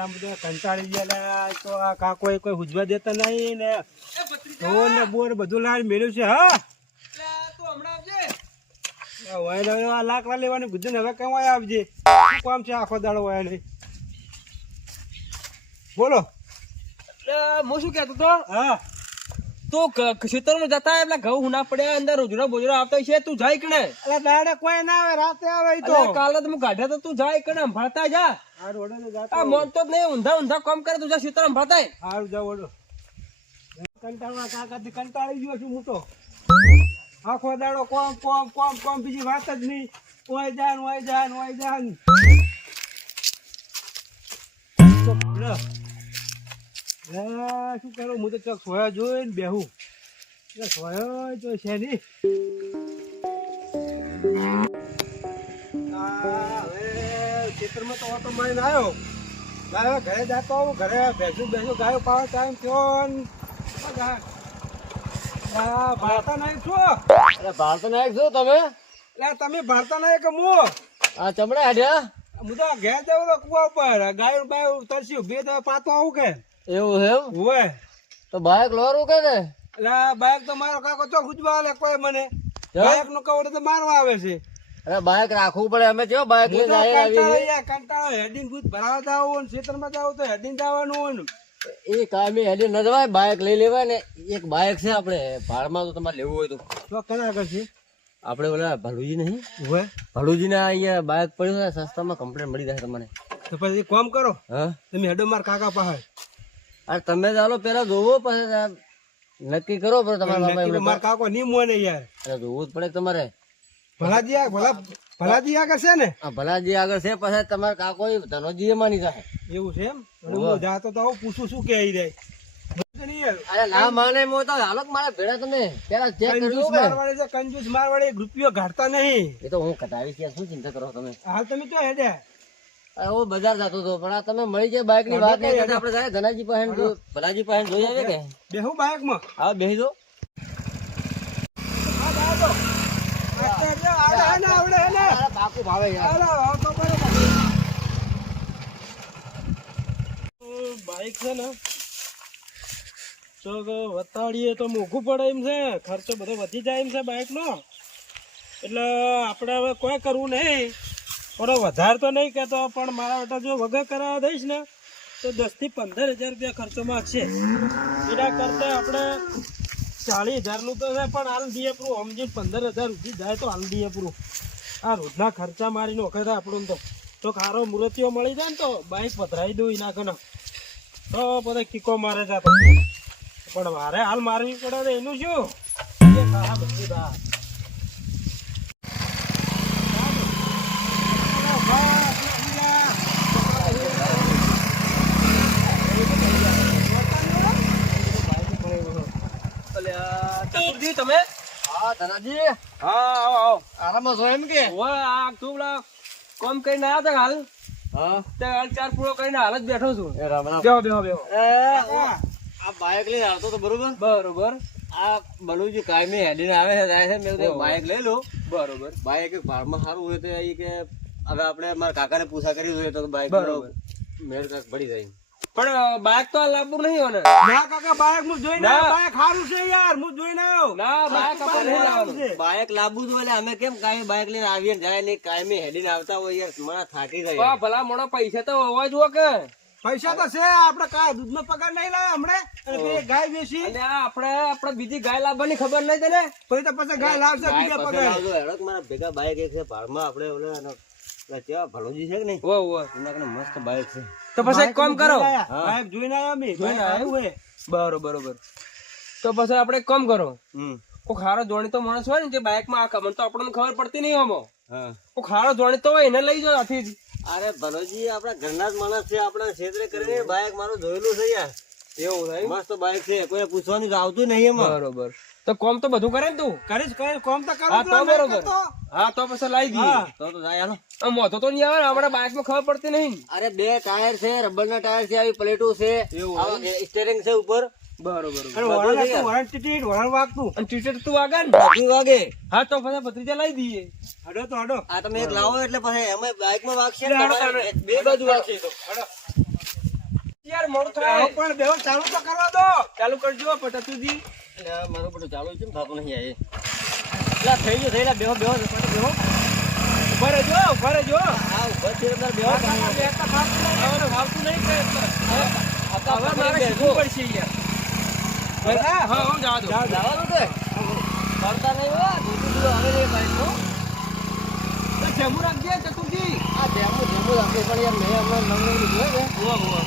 ગાડા બધા કંટાળી ગયા. તો આ કાકો કોઈ ઉજવા દેતા નહીં ને ઢોર ને બોર બધું લાડ મેળ્યું છે હા? વાયને હવે આ લાકડા લેવાની ગુજન હવે કેમ આવજે? શું કામ છે આખો દાડો વાય નહીં બોલો. હું શું કહેતો તો હા. તું ખેતરમાં જતા પેલા ઘઉં હુના પડ્યા અંદર રોજડા બોજડા આવતા છે તું જાય કણે અરે દાડે કોઈ ના આવે રાતે આવે તો. કાલે તો હું કાઢ્યા તો તું જાય કણે સંભાળતા જા. આ રોડે તો જાતો આ મોનતો જ નહીં ઊંધા ઊંધા કામ કરે તું જા ખેતર સંભાળતા હારું જાવ ઓડો કંટાળવા કાકાથી કંટાળી ગયો છું હું તો. આખો દાડો કોમ કોમ કોમ કોમ બીજી વાત જ નહીં. ઓય જાન ઓય જાન ઓય જાન. તો શું કરું? હું તો ચોક સોયા જોઈને બેહું. સોયા તો છે નહીં. ખેતરમાં તો ઓટો મારીને આવ્યો ના, ઘરે જતો આવું ઘરે ભેંસું ભેંસું ગાયો પાવા ટાઈમ થયો બધા. ભારતા નહીં છો? અરે ભારત નાયક છો તમે? એટલે તમે ભારતા નહીં કે આ ચમડા હેડ્યા? હું તો ઘેર જાઉં તો કુવા ઉપર. ગાયો બાયો તરસ્યું બે તો પાતો આવું કે? એવું એમ? હોય તો બાઈક લોરું કે ને? એટલે આ બાઈક તો મારો કાકો ચોક ઉજવા કોઈ મને. બાઈકનું કવડ તો મારવા આવે છે. અરે બાઈક રાખવું પડે અમે જો કંટાળો હેડિંગ ભૂત ભરાવતા હોય ને ખેતરમાં જાવ તો હેડિંગ જવાનું હોય ને. એ કાયમી હેડી ન જવાય બાઈક લઈ લેવાય ને એક બાઈક છે આપણે. ભાડમાં તો તમારે લેવું હોય તો. કના કરશે આપણે ઓલા ભાડુજી નહીં? હોય ને ના અહીંયા બાઈક પડ્યું છે સસ્તામાં કમ્પ્લેન મળી જાય તમને. તો પછી કોમ કરો. હા? તમે હેડો માર કાકા પાસે. અરે તમે ચાલો પેલા જોવો પછી નક્કી કરો પણ તમારા માર કાકો ની મોને યાર. અરે જોવું જ પડે તમારે. ભલાજી આ ભલા ભલાજી આગળ છે ને? આ ભલાજી આગળ છે પછી તમારે કાકો ધનોજી માની જાય એવું છે એમ? હું જાતો તો પૂછું શું કે આવી અરે ના માને મો તો હાલો મારા ભેડા તમે. પેલા ચેક કર્યું કે. મારવાડી કંજૂસ મારવાડી એક રૂપિયો ઘાટતા નહીં. એ તો હું કટાવી છે શું ચિંતા કરો તમે? હાલ તમે તો હેડે? અરે હું બજાર જતો હતો પણ આ તમે મળી જાય બાઈકની વાત નહીં આપડે આપણે જાય ધનાજી પાસે ભલાજી પાસે જોઈ આવે કે? બેહું બાઇકમાં હા બેસી દો આવડે હેને બાકુ ભાવે યાર. હાલો, આવો તો બરોબર. બાઈક છે ને તો વતાડીએ તો મોંઘું પડે એમ છે. ખર્ચો બધો વધી જાય એમ છે બાઇકનો એટલે આપણે હવે કોઈ કરવું નહીં. થોડો વધારે તો નહીં કહેતો પણ મારા બેટા જો વગર કરાવવા દઈશ ને તો દસથી પંદર હજાર રૂપિયા ખર્ચો માગશે. એના કરતાં આપણે ચાલીસ હજારનું તો છે, પણ હાલ દઈએ પૂરું સમજી પંદર હજાર સુધી જાય તો હાલ દઈએ પૂરું આ રોજના ખર્ચા મારીને વખત આપણું તો. તો ખારો મૂર્તિઓ મળી જાય ને તો બાઈક પધરાવી દઉં એના કને. તો બધા કિકો મારે જાતો. પણ મારે હાલ મારવી પડે એનું શું એ ખારા બધું દા. ચતુરજી તમે હા હા આવો આવો. આરામમાં છો એમ કે? ઓય આ તું કોમ કરીને આવ્યા હતા હાલ હા. તે હાલ ચાર પૂરો કરીને હાલ જ બેઠો છું. એ રામ રામ. બેહો બેહો બેહો. આ બાઈક લઈને આવતો તો બરોબર? બરોબર. આ બલુજી કાયમી હેડીને આવે છે જાય છે મેં બાઈક લઈ લો. બરોબર. બાઈક એક ભાડમાં સારું હોય તો એ કે હવે આપણે મારા કાકાને પૂછા કરી જોઈએ તો બાઈક બરોબર. મેળ કાંક પડી જાય પણ બાઇક તો લાવવું નહીં હોને. ના કાકા બાઈક હું જોઈને ના. આવ્યો. સારું છે યાર હું જોઈને આવ્યો ના બાઇક આપણે નહીં લાવવાનું છે. બાઈક લાવવું તો એટલે અમે કેમ કાયમી બાઈક લઈને આવીએ જાય નહીં કાયમી હેડીને આવતા હોય યાર મને થાકી જાય ભલા મોણો પૈસા તો હોવા જુઓ કે. પૈસા તો છે આપણે કાંઈ દૂધનો પગાર નહીં લાવે હમણે. ગાય વેચી. અને આપડે આપણે આપણે બીજી ગાય લાવવાની ખબર નહીં તને? પછી તો પછી ગાય લાવશે બીજા પગાર. મારા ભેગા બાઈક એક છે ભાડમાં આપણે ઓલા કેવા ભલોજી છે કે નહીં? મસ્ત બાઈક છે. તો પછી એક કામ કરો. જોઈને આવ્યા અમે. જોઈને આવ્યા? સારું બરોબર બરોબર. તો પછી આપણે કામ કરો. હમ. કોઈ ખારો જોણી તો માણસ હોય ને જે બાઇકમાં આ ખબર તો આપણને ખબર પડતી નહીં આમાં. કોઈ ખારો જોણી તો હોય એને લઈ જાઓ આથી જ. અરે ભલોજી આપણા ઘરના જ માણસ છે આપણા ક્ષેત્રે કરીને બાઈક મારું જોયેલું છે યાર એવું થાય? મસ્ત બાઈક છે. કોઈ પૂછવાનું આવતું નહીં એમાં. બરોબર. તો કોમ તો બધું કરે ને તું? કરીશ કોમ તો કરું તો બરોબર. હા તો પછી લાવી દઈએ. તો તો જાય હાલો. આમ મોઢો તો નહીં આવે ને આપણા બાઇકમાં ખબર પડતી નહીં. અરે બે ટાયર છે રબરના ટાયર છે આવી પ્લેટો છે. સ્ટેરિંગ છે ઉપર. બરોબર ટીટીટ, વાગતું. અને તું ને? બધું વાગે. હા તો પછી ભત્રીજા લાવી દઈએ. હડો તો હડો. આ તમે એક લાવો એટલે પછી એમાં બાઈકમાં વાગશે ને. બે બાજુ વાગશે તો. હડો. યાર મોડું થાય. પણ બેહો ચાલુ તો કરવા દો. ચાલુ કરજો પટાતુજી. મારો બધું ચાલુ છે ને નહીં આ એ. લા, થઈ ગયું થઈ ગયા. બેહો રહેજો ઊભા રહેજો. હા ઊભા છે અંદર બેહો. તમે. બેસતા ફાવતું નહીં. હવે ફાવતું નહીં હવે મારે બેસવું પડશે યાર હા હા હા, જવા દો. જવાનું છે? કરતા નહીં હો દૂધું દૂધું આવે નહીં બાઈકનું. તો જેમું રાખજે ચતુરજી. આ જેમું જેમું રાખે પણ યાર મેં હમણાં નવું નવું લીધું ને. ખાવાનું.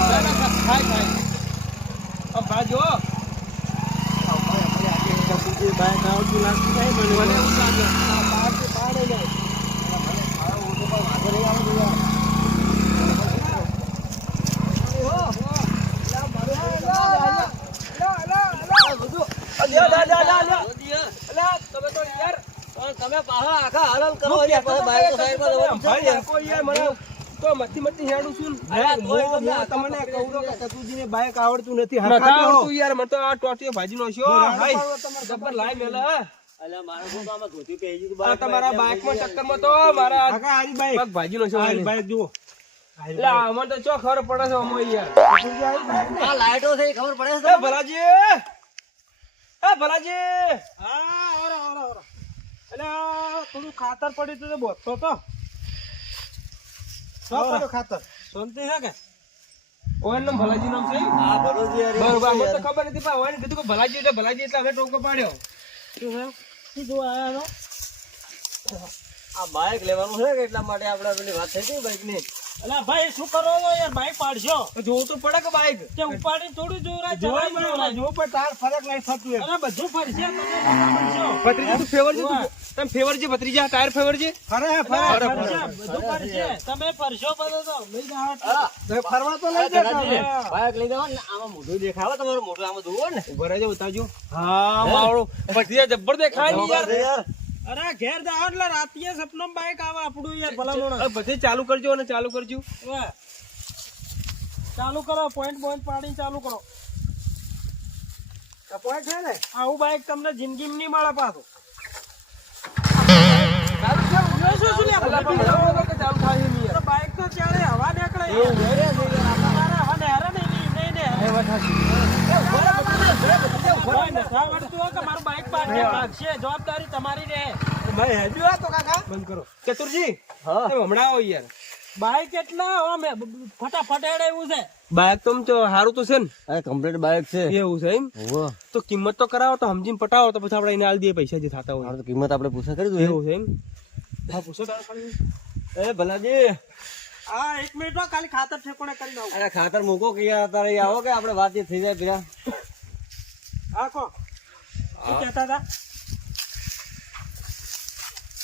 ના, ખાય ખાય હવે આપણે આપણે યાર. અલા તમે તો યાર તમે પાછા આખા હલન કરો હું યાર, કહેતો પાછા તો બાઈકો ભાઈ સાઈડમાં જવાનું છે યાર. આપો યાર મને તો મથી મથી હેડું છું તમને કહું બાઈક આવડતું નથી. આવડતું યાર મને તો આ ભાજી નો છો તમારે મેલા બાઈકમાં. ટક્કરમાં તો મારા ભાજી નો છો આરી બાઈક જુઓ. અમને તો ચો ખબર પડે છે અમો યાર? આ લાઈટો છે ખબર પડે છે ભલાજી એ ભલાજી હા. એટલે થોડું ખાતર પડ્યું હતું તો બોધતો તો. ખાતર? શાંતિ છે કે? ભલાજી નામ છે હા, બરોબર તો ખબર નથી પણ ઓયને કીધું કે ભલાજી એટલે ભલાજી એટલે અમે ટોકો પાડ્યો શું છે? શું જોવા આયા આ બાઈક લેવાનું છે એટલા માટે આપણે પેલી વાત થઈ હતી બાઈકની. અલા ભાઈ શું કરો છો યાર? બાઈક પાડશો. જોવું તો પડે કે બાઈક? તે ઉપાડી થોડું જોરાય જોવાય. જો પણ તાર ફરક નહીં થતું. અલા બધું ફરશે તમે ફરશો. તું ફેવર છે તું તમે ફેવર છે ભત્રીજા ટાયર ફેવર છે? ફરે ફરે, ફરે, બધું ફરશે. તમે ફરશો બધો તો. લઈ જાવ હા. તમે ફરવા તો લઈ જાવ બાઈક લઈ જાવ ને આમાં મોઢું દેખાવે તમારું મોઢું આમાં જોવો ને. ઉભરાજો ઉતારજો હા માવડો. ભત્રીજા જબ્બર દેખાય યાર. યાર. અરે ઘેર જાઓ એટલે રાતીએ સપનો બાઈક આવે આપણું યાર ભલા માણસ. હવે બધે ચાલુ કરજો અને ચાલુ કરજો. ચાલુ કરો પોઈન્ટ પોઈન્ટ પાડી ચાલુ કરો. પોઈન્ટ છે ને આવું બાઈક તમને જિંદગીમાં નહીં મળે પાછું. બાઈક તો ચાલે હવા નીકળે તમારે બંધ કરો ચતુરજી હા હમણાં આવો યાર એટલા ફટાફટ એવું છે તો તો સારું તો છે ને. આ કમ્પ્લીટ છે. એવું છે એમ? તો કિંમત તો કરાવો તો સમજીને પટાવો તો પછી આપણે એને આલ દઈએ પૈસા જે થતા હોય. તો કિંમત આપણે પૂછા કરી દઉં એવું છે એમ? હા પૂછો. એ ભલાજી. હા એક મિનિટ ખાલી ખાતર ઠેકોણે કરી આવું અરે ખાતર મૂકો કે યાર તારે આવો કે આપણે વાતચીત થઈ જાય પેલા. હા. કો કહેતા હતા?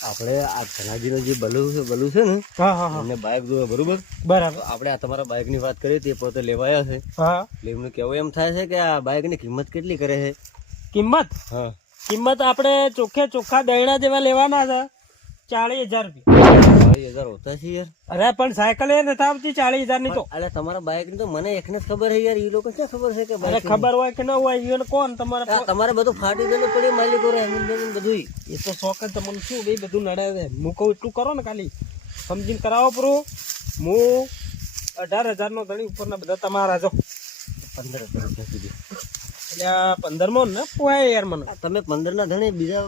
આપણે આ ધનાજીનો જે બલુ છે બલુ છે ને હા હા એમને બાઈક જોવે બરોબર? બરાબર. તો આપણે આ તમારા બાઈકની વાત કરી હતી એ પોતે લેવાયા છે. એટલે એમનું કેવું એમ થાય છે કે આ બાઈકની કિંમત કેટલી કરે છે? કિંમત? હા. કિંમત આપણે ચોખ્ખે ચોખ્ખા દૈણા જેવા લેવાના છે ચાલીસ હજાર રૂપિયા. ચાલીસ હજાર હોતા છે યાર. અરે પણ સાયકલ એ નથી આવતી ચાલીસ હજારની તો અરે તમારા બાઈકની તો મને એકને જ ખબર છે યાર એ લોકો ક્યાં ખબર છે કે અરે ખબર હોય કે ન હોય ઈવન કોણ? તમારે તમારે બધું ફાટી ગયેલું પડે માલિકો રે બધું એ તો શોખ જ તમને શું ભાઈ બધું નડાવે હું કહું એટલું કરો ને ખાલી. સમજીને કરાવો પૂરું. હું અઢાર હજાર નો ધણી ઉપરના બધા તમારા જો પંદર હજાર રૂપિયા સુધી. એટલે આ પંદરમો ને પોહાય યાર મને. તમે પંદર ના ધણી બીજા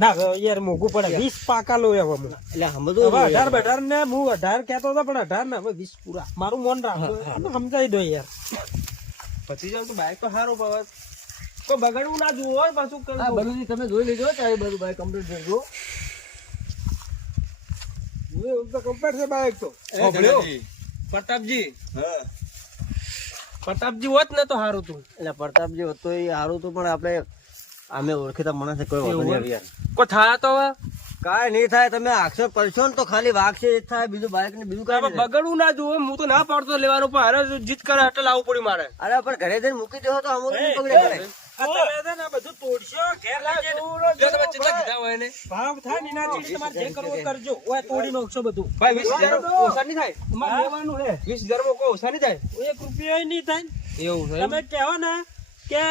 ના યાર મોઘું પડે. વીસ પાકા લો હવે હું. એટલે હવે અઢાર ને હું અઢાર કહેતો હતો પણ અઢાર ને હવે વીસ પૂરા. મારું મન રાખો. સમજાવી દો યાર. પછી જાવ તો બાઈક તો સારું પડે. કોઈ બગડવું ના જોવું હોય પાછું. બધું તમે જોઈ લેજો ત્યારે બધું બાઈક કમ્પ્લીટ કરજો તો કમ્પ્લીટ છે બાઈક તો. પ્રતાપજી. પ્રતાપજી પ્રતાપજી હોત ને તો સારું તું એટલે પ્રતાપજી હતો એ સારું હતું પણ આપણે અમે ઓળખીતા માણસ છે, કોઈ વાંધો નહીં આવે કોઈ થાય તો હવે? કાંઈ નહીં થાય તમે આક્ષેપ કરશો ને તો ખાલી વાગશે એ જ થાય બીજું બાઈક ને બીજું કાંઈ બગડવું ના જુઓ હું તો ના પાડતો લેવાનું પણ અરે જીત કરે એટલે લાવવું પડ્યું મારે. અરે પણ ઘરે જઈને મૂકી દેવો તો અમુક નહીં પકડે થાય એવું તમે કેવો ને કે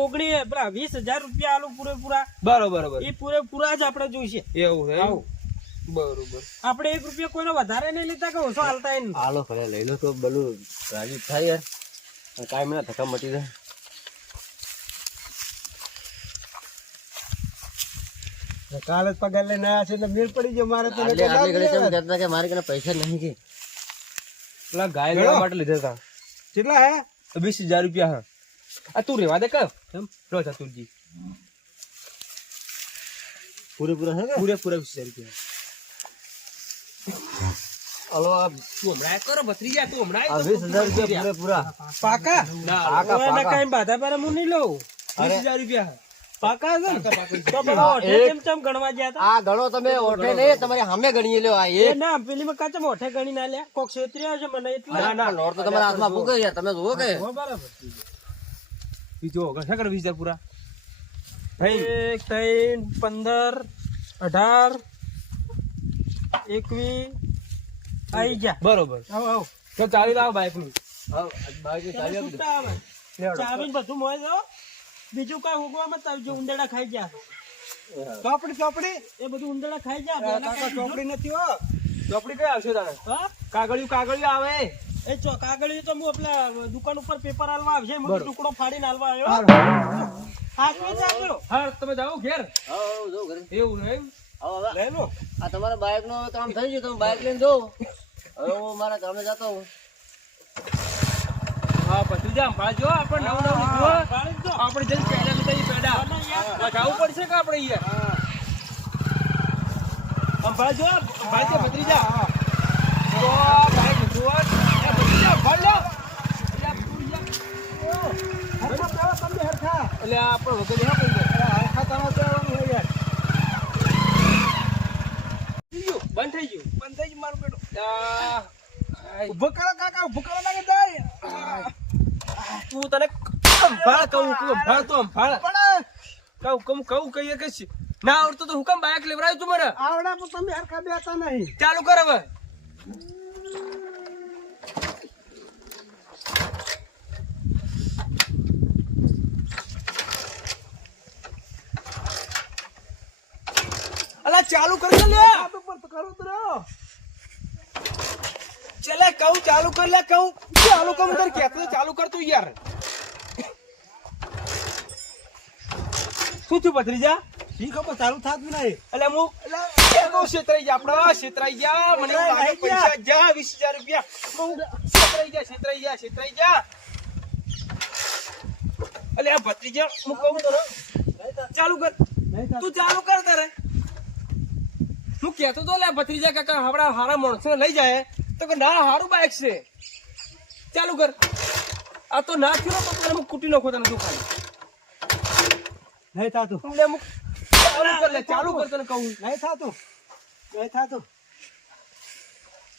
ઓગણી પેલા વીસ હજાર રૂપિયા આલુ પૂરેપૂરા. બરોબર એ પૂરેપૂરા જ આપણે જોઈશે. એવું છે બરોબર. આપણે એક રૂપિયા કોઈનો વધારે નહીં લેતા કે ઓછો હાલતા એને હાલો ભલે લઈ લો તો બધું રાજી થાય યાર. અને કાંઈ મને ધક્કા મટી જાય. કાલે જ પગાર લઈને આવ્યા છે એટલે મેળ પડી ગયો મારે તો ઘડી કે મારે કને પૈસા નહીં કે? પેલા ગાય લેવા માટે લીધા હતા. કેટલા હે? વીસ હજાર રૂપિયા હા. આ તું રેવા દે કર કેમ લો ચતુરજી પૂરેપૂરા હે પૂરેપૂરા વીસ હજાર હલો આ તું હમણાં કરો ભત્રીજા તું હમણાં વીસ હજાર રૂપિયા પૂરેપૂરા. પાકા? પાકા, પાકા. કાંઈ બાધા પર હું નહીં લઉં. વીસ હજાર રૂપિયા. પાકા છે તો પેલા હા, ઓઠે એક- કેમ ચમ ગણવા ગયા હતા? આ ગણો તમે ઓઠે નહીં તમારી સામે ગણી લ્યો આ એ એક ના પેલી માં કાચમ ઓઠે ગણી ના લ્યા. કોક છેતરી આવશે મને એટલે. ના ના નોટ તો તમારા હાથમાં યાર તમે જુઓ કે. બરાબર. બીજો કરે વીસ હજાર પૂરા? એક ત્રણ પંદર અઢાર એકવીસ આવી ગયા. બરોબર. આવો આવો. તો ચાલી લાવો બાઈકનું. ચાવી બધું મોય દો. બીજું કઈ ઉગવામાં તાર જો ઉંદેડા ખાઈ ગયા. ચોપડી ચોપડી. એ બધું ઉંદેડા ખાઈ ગયા. ચોપડી નથી હો. ચોપડી કઈ આવશે તારે? કાગળિયું કાગળિયું આવે. એ ચો કાગળિયું તો હું દુકાન ઉપર પેપર આલવા આવશે હું ટુકડો ફાડીને આલવા આવ્યો. હાથમાં જ હા તમે જાઓ ઘેર. આવો, જો ઘરે. એવું એમ? હવે. આ તમારા બાઇકનું કામ થઈ ગયું તમે બાઇક લઈને જો હવે હું મારા ગામે જતો હું હા ભત્રીજા ભાજો આપણે નવ નવ લીધું હો. જ. આપણે જલ્દી લીધા પેડા. લગાવવું પડશે કે આપણે યાર આમ ભાજો ભાજો ભત્રીજા. તો ભાઈ લીધું હો. એ ભત્રીજા ભાળ લો. હરખા પેલા તમને એટલે આપણે વગર હા. બંધ થઈ ગયું. બંધ થઈ ગયું મારું પેટું. આ, કરો કાકા ઊભો કરો લાગે જાય. તું તને સંભાળ કહું તું સંભાળ તો પણ કહું કહું કહું કહીએ કે. ના આવડતું તો હુકમ બાઇક લેવડાવ્યું તું મને. આવડા પણ તમે હરખા બેતા નહીં. ચાલુ કર હવે. અલા ચાલુ કરી લે. કરો તો ચલે કહું ચાલુ કર લે કહું. ચાલુ કર તને કહેતો ચાલુ કર તું યાર. શું થયું ભત્રીજા? શી ખબર ચાલુ થાતું નહીં. એટલે હું કેતો છેતરાઈ જા આપણે છેતરાઈ જા મને પૈસા જા વીસ હજાર રૂપિયા. છેતરાઈ જા છેતરાઈ જા છેતરાઈ જા એટલે આ ભત્રીજા હું કહું તો ચાલુ કર. તું ચાલુ કર તારે. હું કહેતો તો લે ભત્રીજા કાકા આપણા હારા માણસો લઈ જાય. તો કે ના હારું બાઈક છે. ચાલુ કર. આ તો ના થયો તો તને હું કૂટી નાખો તને દુકાન નહીં થાતું. લે હું ચાલુ કર લે ચાલુ કર તને કહું. નહીં થાતું. નહીં થાતું.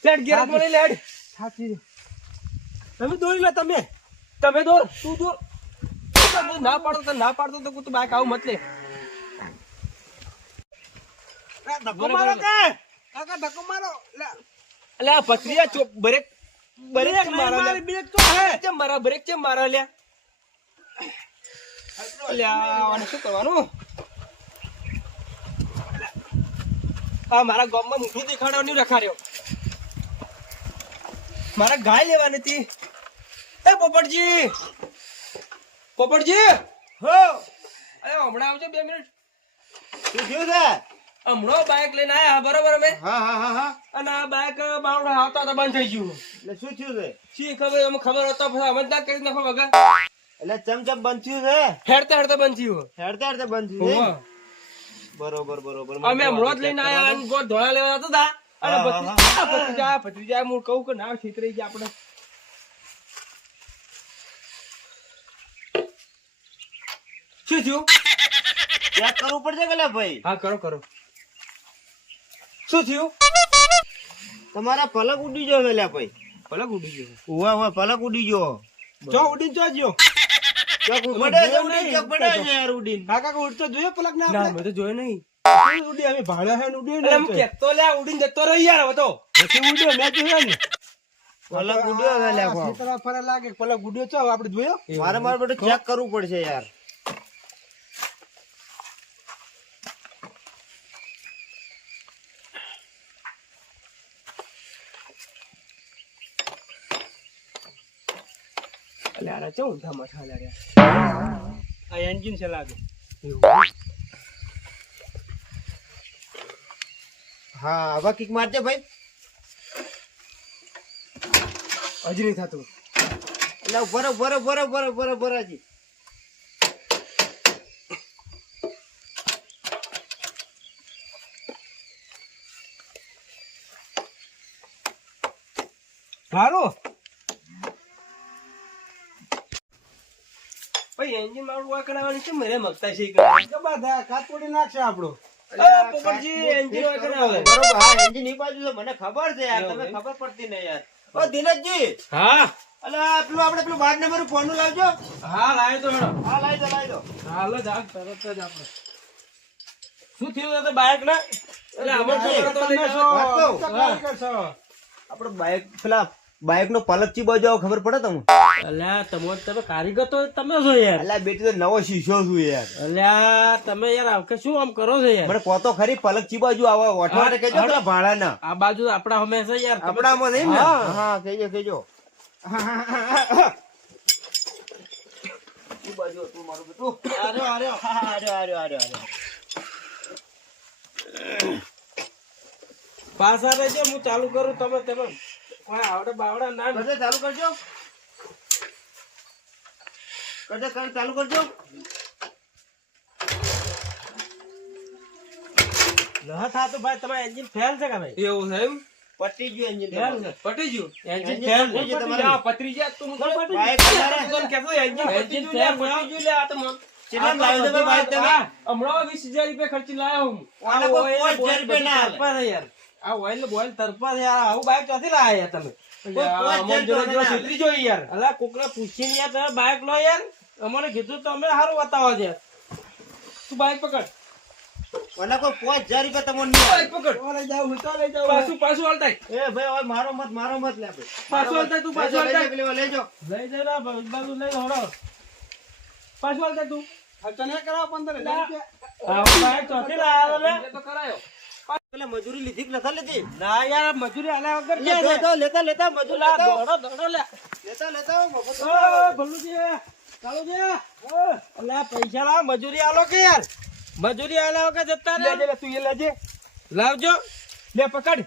લેડ ગેરમાં લઈ લેડ થાકી તમે દોરી લે તમે. તમે દોર તું દોર. ના પાડતો તો ના પાડતો તો તું બાઈક આવું મત લે. ધક્કો મારો કે કાકા ધક્કો મારો. લે. એટલે આ ભત્રીજા ચો બ્રેક બ્રેક મારો લે બ્રેક તો હે કે મારા બ્રેક કેમ મારા લ્યા. અલ્યા આને શું કરવાનું? આ મારા ગામમાં મૂઠું દેખાડવા નહીં રખાડ્યો. મારા ગાય લેવાની હતી. એ પોપટજી! પોપટજી! હો. અરે હમણાં આવજો બે મિનિટ. શું થયું છે? હમણાં બાઇક લઈને આયા બરોબર અમે? હા હા હા હા. અને આ બાઇક બાવડા આવતા હતા બંધ થઈ ગયું. એટલે શું થયું છે? શી ખબર અમે ખબર હતો પછી અમે ના કરી નાખો વગર. એટલે ચમચમ બંધ થયું છે? હેડતા હેડતા બંધ થયું. હેડતા હેડતા બંધ થયું બરોબર બરોબર. અમે હમણાં જ લઈને આયા અને ગોળ ધોળા લેવા જતા હતા. અને ભત્રીજા ભત્રીજા ભત્રીજા હું કહું કે ના છેતરાઈ ગયા આપણે. શું થયું? ચેક કરવું પડશે કે ભાઈ? હા કરો કરો. શું થયું? તમારા પલક ઉડી ગયો લે ભાઈ. પલક ઉડી ગયો. ઉવા ઉવા પલક ઉડી ગયો. જો ઉડી જો જો ચોક અમે ચેક કરવું જોયો ઉડીન, નહીં. ચોક પડે છે યાર ઉડીન. કાકા કો ઉડતો જોયો પલક ને ના આપણે? મેં તો જોયો નહીં ઉડી અમે ભાડે હે ને ઉડ્યો ને એટલે હું કહેતો લે ઉડીને જતો રહી યાર હવે તો પછી ઉડ્યો મેં જોયો ને પલક ઉડ્યો છે લે ફરે લાગે પલક ઉડ્યો છો આપણે જોયો મારે મારે બધું ચેક કરવું પડશે યાર એટલે આરા ચો ઊંધા મઠા લે આ એન્જિન છે લાગે. હા હવે કિક મારજે ભાઈ. હજી નહીં થતું. એટલે બરો બરો બરો બરો બરો બરો જી સારું એન્જિન મારું વા કરાવવાની છે મને મગતા છે બધા કાતોડી નાખશે આપણો. પોપટજી એન્જિન વા કરાવે બરોબર હા એન્જિન ઈ બાજુ મને ખબર છે યાર તમે ખબર પડતી નહીં યાર. ઓ દિનેશજી. હા. અલે પેલું આપણે પેલું બાર નંબર ફોનનું લાવજો. હા લાવ્યો તો હા લાવી દો લાવી દો. હાલો જ તરત જ આપણે. શું થયું હતું બાઇક ને? એટલે તો તો. આપણે બાઇક પેલા બાઇક નો પલક ચી બાજુ ખબર પડે તમને? અલ્યા તમે તમે કારીગર તો તમે છો યાર. અલ્યા બેટી તો નવો શીશો છું યાર. અલ્યા તમે યાર આવકે શું આમ કરો છો યાર? મને કહો તો ખરી પલક ચી બાજુ આવે ઓઠવા કહેજો પેલા ભાડા ના આ બાજુ આપડા હંમેશા યાર આપડા માં નહીં ને? હા. હા કહેજો કહેજો. ઈ બાજુ મારું પાછા રહેજો હું ચાલુ કરું તમે તમે. કોઈ આવડે બાવડા ના કરજો ચાલુ કરજો. કરજો કર ચાલુ કરજો. ન થાતું ભાઈ તમારે એન્જિન ફેલ છે કે ભાઈ? એવું છે એમ? પટી ગયું એન્જિન પટી ગયું? એન્જિન એન્જિન ફેલ પતી ગયું તમારું. પતરી જાય તું હું કહું? બાઈક વધારે એન્જિન એન્જિન ફેલ પતી ગયું લે, આ તો મન- કેટલામાં લાવ્યો તો તમે બાઈક તમે? હા, હમણાં વીસ હજાર રૂપિયા ખર્ચી લાયો હું. આ રૂપિયા ના યાર આ ઓઇલ બોઇલ તરપા યાર આવું બાઈક ક્યાંથી લાયા યાર તમે? કોઈ આ પાંચ અમોન હજાર જોડે જો ના છેતરી જોઈ યાર. અલા કોકને પૂછીને યાર તમે બાઈક લો યાર. અમને કીધું તમે સારું બતાવો છે. તું બાઈક પકડ. ઓલા કોઈ પાંચ હજાર રૂપિયા તમને નહીં બાઈક પકડ. તો લઈ જાવ તો લઈ જાવ પાછું પાછું હાલતા એ ભાઈ હવે મારો મત મારો મત લે ભાઈ. પાછું હાલતા તું પાછું હાલતા લેજો, લેજો લઈ જરા બાજુ લઈ હળો પાછું હાલતા તું. ખર્ચો નહીં કરાવો પંદર હજાર રૂપિયા બાઈક ચોથી લાયા તો કરાયો. પેલા મજૂરી લીધી કે નથી લીધી ના યાર મજૂરી આલ્યા વગર લેતા લેતા લેતા મજૂર લેતા દોડો દોડો લે લેતા લેતા મફત કાળુજી, અલા, પૈસા લાવ મજૂરી આલો કે યાર મજૂરી આલ્યા વગર જતા રહે. લેજે તું એ લેજે લાવજો લે પકડ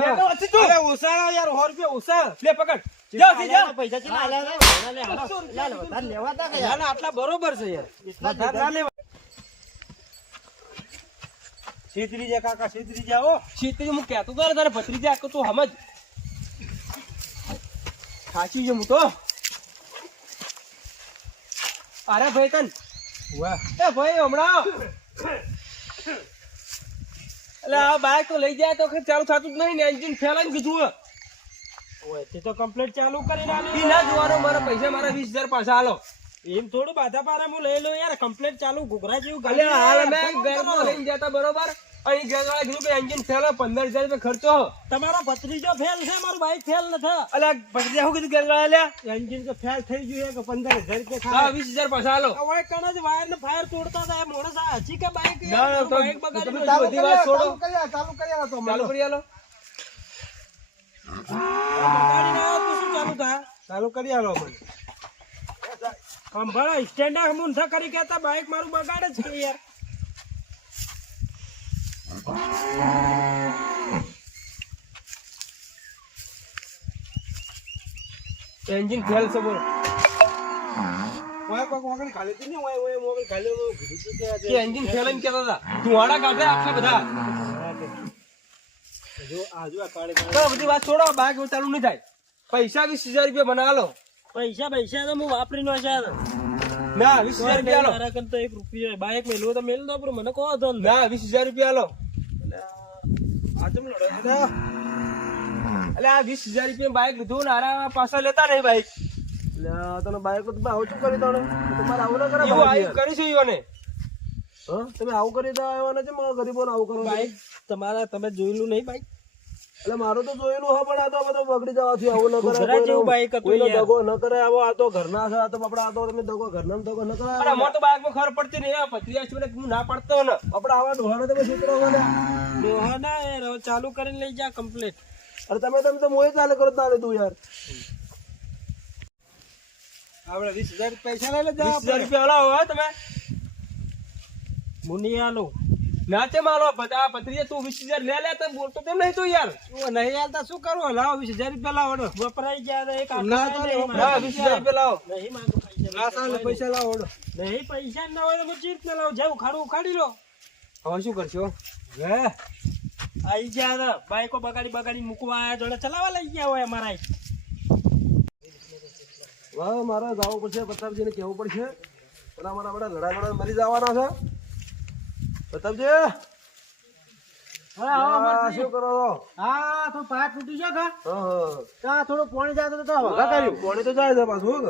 લે તો વચ્ચે તું. અરે ઉસાળો યાર સો રૂપિયા ઉસાળ લે પકડ જાઓ જી, જાઓ. પૈસા ચીલા આલ્યા લે, લે, હાલો. લે, લે, વધારે લેવા તા કે યાર. આટલા બરોબર છે યાર વધારે ના લેવા છેતરી જા કાકા છેતરી જાઓ હો. હું કહેતો તારે તારે ભત્રી જા તું સમજ સાચી છે હું તો અરે ભાઈ તન. એ ભાઈ હમણાં. એટલે આ બાઈક તો લઈ જાય તો ચાલુ થતું જ નહીં ને એન્જિન ફેલાઈને કીધું. ઓય તે તો કમ્પ્લીટ ચાલુ કરીને ના જોવાનો મારા પૈસા મારા વીસ હજાર પાછા હાલો એમ થોડું બાધા પારા હું લઈ લઉં યાર કમ્પ્લેટ ચાલુ ઘૂઘરા જેવું ગાલે હાલ યાર, મેં ઘરમાં લઈને જતા બરોબર? અહીં ઘરવાળા કીધું કે એન્જિન ફેલ પંદર હજાર રૂપિયા ખર્ચો તમારો ભત્રીજો ફેલ છે મારું બાઈક ફેલ નથી. એટલે ભત્રીજા શું કીધું ઘરવાળા લ્યા એન્જિન તો ફેલ થઈ ગયું કે પંદર હજાર રૂપિયા થાય વીસ હજાર પાછા હાલો. આ કણ જ વાયર ને ફાયર તોડતા હતા મોડસ માણસ આ હજી કે બાઈક ના, ના, બાઈક બગાડી. બધી વાત છોડો. ચાલુ કરી આલો તો ચાલુ કરી હાલો ચાલુ કરી તો ચાલુ થાય ચાલુ કરી આલો મને. સંભાળો સ્ટેન્ડ મૂંઝા કરી કેતા બાઈક મારું બગાડે છે યાર. એન્જિન ફેલ છે બોલો. તું એન્જિન ફેલ કહેતા હતા? ધુવાડા કાઢે આખા બધા. તો બધી વાત છોડો બાઈક ચાલુ નહીં થાય. પૈસા વીસ હજાર રૂપિયા બનાવો. પૈસા પૈસા તો હું વાપરી નો છે ના વીસ હજાર રૂપિયા લો મારા કરતા એક રૂપિયો બાઈક મેલવો તો મેલ દો પણ મને કહો તો ના વીસ હજાર રૂપિયા લો એટલે આ વીસ હજાર રૂપિયા બાઈક લીધું ને આરા પાછા લેતા નહીં બાઈક. તને બાઈક તો આવું શું કરી તને તમારે આવું ના કરે એવું આવ્યું કરીશું ઈઓને તમે આવું કરી દો આવ્યા નથી ગરીબોને આવું કરો બાઈક તમારા તમે જોયેલું નહીં બાઈક? એટલે મારું તો જોયેલું હા પણ આ તો બધો બગડી જવાથી આવું ન કરે જેવું બાઈક હતું કોઈનો દગો ન કરે આવો આ તો ઘરના છે આ તો આપણે આ તો તમે દગો ઘરના દગો ન કરે અરે અમારે તો બાઈકમાં ખબર પડતી નહીં. આ પત્રીસ છે હું ના પડતો ને. આપણે આવા ડોહાને તમે છોકરા ના. યાર હવે ચાલુ કરીને લઈ જા કમ્પ્લીટ અરે તમે તમે તો મોય ચાલુ કરો તારે તું યાર. આપણે વીસ હજાર પૈસા લઈ લેજો વીસ હજાર રૂપિયા લાવો તમે. મુની આલો નાચે મારો બધા પત્રીએ તું વીસ હજાર લે લે તો બોલતો તેમ નહીં તું યાર? નહીં હાલતા શું કરવું લાવો વીસ હજાર રૂપિયા લાવો વપરાઈ ગયા એક ના તો ના વીસ હજાર રૂપિયા લાવો. નહીં માંગુ પૈસા. પૈસા લાવો નહીં પૈસા ના હોય તો હું ચીજ ના લાવું? જેવું ખાડું ઉખાડી લો. હવે શું કરશો? હે આઈ ગયા બાઈકો બગાડી બગાડી મૂકવા આયા જોડે. ચલાવવા લઈ ગયા હોય અમારા હવે મારે જવું પડશે પ્રતાપજીને કહેવું પડશે. પેલા મારા બધા લડા લડા મરી જવાના છે. આ શું કરો? હા તો પાક તૂટી છે કા થોડું પાણી જાય તો હા, પાણી તો જાય છે પાછું?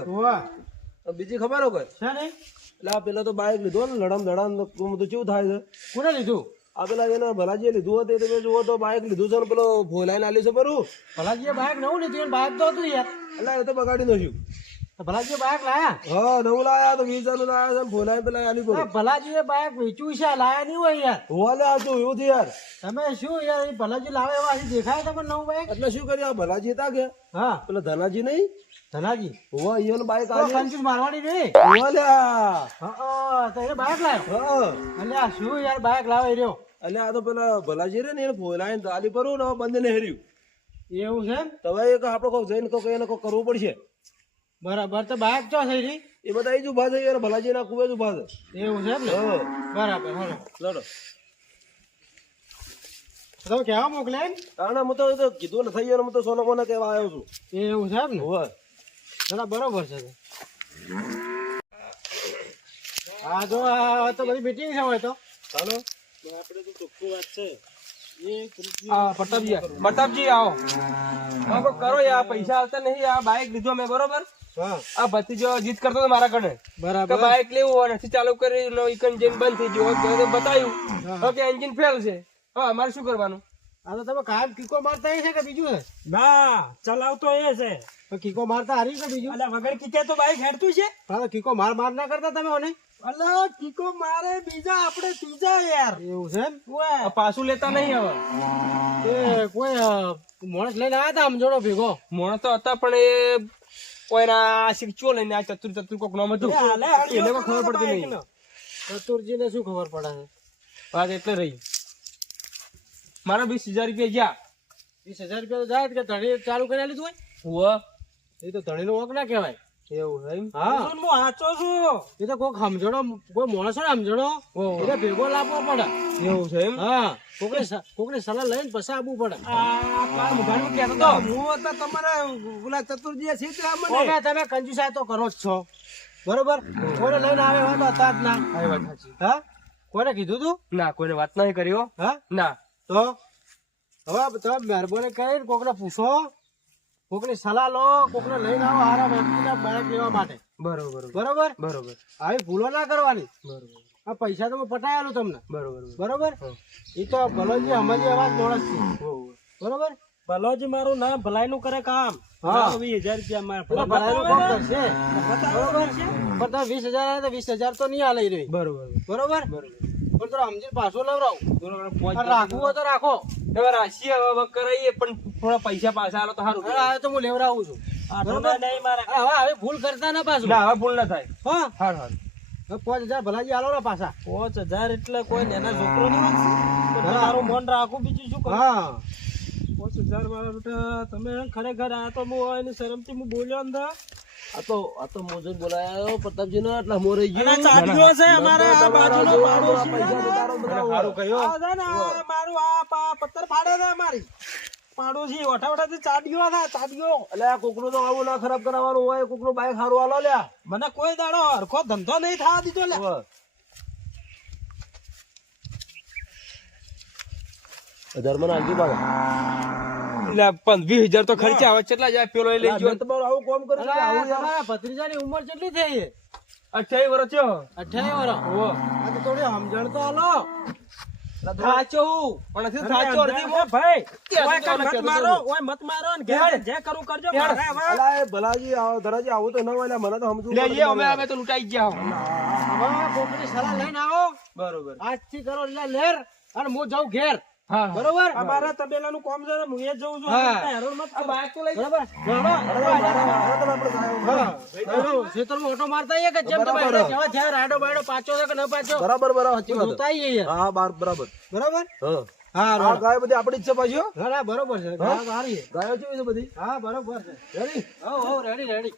બીજી ખબર હો કે છે ને એટલે આ પેલા તો બાઈક લીધો ને લડમ ધડામ તો કેવું થાય છે? કોને લીધું? આ પેલા એને ભલાજીએ લીધું હતું તમે જુઓ તો બાઈક લીધું છે ને પેલો ભોલાઈને આલ્યું છે બરું ભલાજીએ બાઈક નવું લીધું બાઈક તો હતું યાર. એટલે એ તો બગાડી નાખ્યું. તો ભલાજીએ બાઈક લાયા? હા નવું લાયા તો વીસ લાયા છે ને પરું. ભલાજીએ બાઈક વેચ્યું છે લાયા નહીં હોય યાર. હોવા લે આવતું એવું યાર? તમે શું યાર એ ભલાજી લાવે એવા હજી દેખાય તમને નવું બાઈક? એટલે શું કર્યું આ ભલાજી હતા કે? હા. પેલા ધનાજી નહીં? ધનાજી. હોવા ઈયોનું તો કંજૂસ મારવાડી રે હા તો એને બાઈક લાવ્યો હા. આ શું યાર બાઈક લાવે એ રહ્યો? એટલે આ તો પેલા ભલાજી રે ને એને ભોલાઈને તાલી પર ને બંધ ને હેર્યું. એવું છે? તો હવે એક આપણે કોઈ જઈને કોઈ એને કોઈ કરવું પડશે. બરાબર તો બાઈક ચો થઈ રહી? એ બધા જ ઊભા થઈ યાર ભલાજી ના કુવે જ ઊભા છે. એવું છે એમ ને? હા. બરાબર હાલો. લડો. તમે કેવા મોકલે એમ? કારણ હું તો કીધું નથી યાર હું તો સોનો મોને કહેવા આવ્યો છું. એવું છે એમ ને? હોવે ના બરોબર છે. હા તો તો બધી મીટિંગ છે હોય તો. ચાલો આપણે તો ચોખ્ખું વાત છે. પ્રતાપજી પ્રતાપજી આવો. હા. તો કરો યાર પૈસા આવતા નહીં આ બાઈક લીધું અમે બરોબર? આ ભતીજો જીત કરતો મારા કને કે બરાબર બાઈક લેવું હોય નથી ચાલુ કરી નો એન્જિન બંધ થઈ ગયું બતાવ્યું. હવે કે એન્જિન ફેલ છે. હા અમારે શું કરવાનું? આ તો તમે કામ કીકો મારતા એ છે કે બીજું? છે ના ચલાવતો એ છે. તો કીકો મારતા હારી કે બીજું? એટલે વગર કીકે તો બાઇક હેડતું છે. હા કીકો માર માર ના કરતા તમે મને અલ્યા કીકો મારે બીજા આપણે ત્રીજા યાર. એવું છે આ પાછું લેતા નહીં હવે. એ કોઈ માણસ લઈને આવ્યા હતા સમજણો ભેગો? મોણ તો હતા પણ એ કોઈના શીખચો લઈને આ ચતુર ચતુર કોક નામ હતું. એને કોઈ ખબર પડતી નહીં. ચતુરજી ને. શું ખબર પડે છે? વાત એટલે રહી. મારા વીસ હજાર રૂપિયા ગયા. વીસ હજાર રૂપિયા તો જાય કે ધણી ચાલુ કરી લીધું હોય? એ તો ધણી નો ના કહેવાય. એવું એમ? હા. હું સાચો છું. એ તો કોઈ સમજણો કોઈ માણસ ને સમજણો. એટલે ભેગો લાવવો પડે. એવું છે એમ? હા. કોકને કોકને સલાહ લઈને પછી આવવું પડે. હું હતા તમારા ચતુરજી છે મને તમે કંજુસાઈ તો કરો જ છો. બરોબર? કોઈને લઈને આવે હોય તો હતા જ ના. આ વાત સાચી. હા? કોને કીધું તું? ના કોઈને વાત નહીં કર્યો હા? ના. તો? હવે તમે મહેરબાની કરીને કોકને પૂછો. કોકની સલાહ લો કોકને લઈને આવો હારા વ્યક્તિના બાળક લેવા માટે. બરોબર. બરોબર? બરોબર. હવે ભૂલો ના કરવાની. બરોબર. આ પૈસા તો પટાયેલું તમને. બરોબર. બરોબર? એ તો ભલોજી અમારી અવાજ માણસ છે. બરોબર? ભલોજી મારું ના ભલાઈ નું કરે કામ. હા. વીસ હજાર રૂપિયા ભલાઈ નું કામ કરશે. બરોબર? પણ વીસ હજાર તો વીસ હજાર તો નહીં હાલે રહી બરોબર. બરોબર? બરોબર. પણ તો સમજીને પાછો લવરાવું. રાખવું હોય તો રાખો. હવે રાશિ હવે હવે પણ થોડા પૈસા પાછા આલો તો સારું આવે તો હું લેવડાવું છું. હવે હવે ભૂલ કરતા ના પાછું. ના હવે ભૂલ ના થાય. હા? હા હા પાંચ હજાર ભલાજી આલો ને પાછા. પાંચ હજાર એટલે કોઈ એના છોકરો નહીં મારું મન રાખું બીજું શું હા. હજાર મારા બેટા તમે ખરેખર આ તો હું એની શરમથી હું બોલ્યો અંદર આ તો આ તો મોજે બોલાયો પ્રતાપજી નો એટલે મોર રહી ગયો. ચાલ્યો છે અમારે આ બાજુનો પાડોશી પૈસા બતારો બધા સારું કહ્યું. આ મારું આ પા- પથ્થર ફાડે છે અમારી. પાડોશી ઓઠા ઓઠાથી ચાડ્યો હતા ચાડ્યો. એટલે આ કોકનું તો આવું ના ખરાબ કરાવવાનું હોય કોકનું બાઈક સારું હાલો લ્યા. મને કોઈ દાડો હરખો ધંધો નહીં થવા દીધો લે હોવે. હજાર મને બાબા એટલે પણ હજાર તો ખર્ચા હવે કેટલા જાય પેલો લઈ ગયો? તમારું આવું કોમ કર્યું છે કે આવું યાર તમારા ભત્રીજાની ઉંમર કેટલી થઈ? અઠ્યાવીસ વર્ષ થયો અઠ્યાવીસ વર્ષ. થોડી સમજણ તો હાલો. સાચો. હું પણ સાચો ભાઈ મત મારો, ઓય મત મારો ને ઘેર જે કરું કરજો ભલાજી આવો ધરાજી આવું તો ન હોય મને તો સમજુ લે એ અમે અમે તો લૂંટાઈ ગયા હવે કોકની સલાહ લઈને આવો. બરોબર. આજથી કરો લે લેર અને હું જાઉં ઘેર. બરોબર? અમારા તબેલાનું કામ છે હું એ જઉં છું. હા. હેરાન મત આ બાઈક તો લઈ બરોબર? જાય. હા ખેતરમાં ઓટો મારતા આઈએ કે જેમ તમે. કેવા થયા રાડો બાડો પાછો છે કે ન પાછો? બરાબર બરાબર. સાચી વાત. જોતા આઈએ હા બાર બરાબર. બરાબર? હા. હા આ બધી આપણી જ છે પાછી? હો. ના ના બરોબર છે. હા? સારી છે. ગાયો છે બધી? હા બરોબર છે. રેડી હો હો રેડી રેડી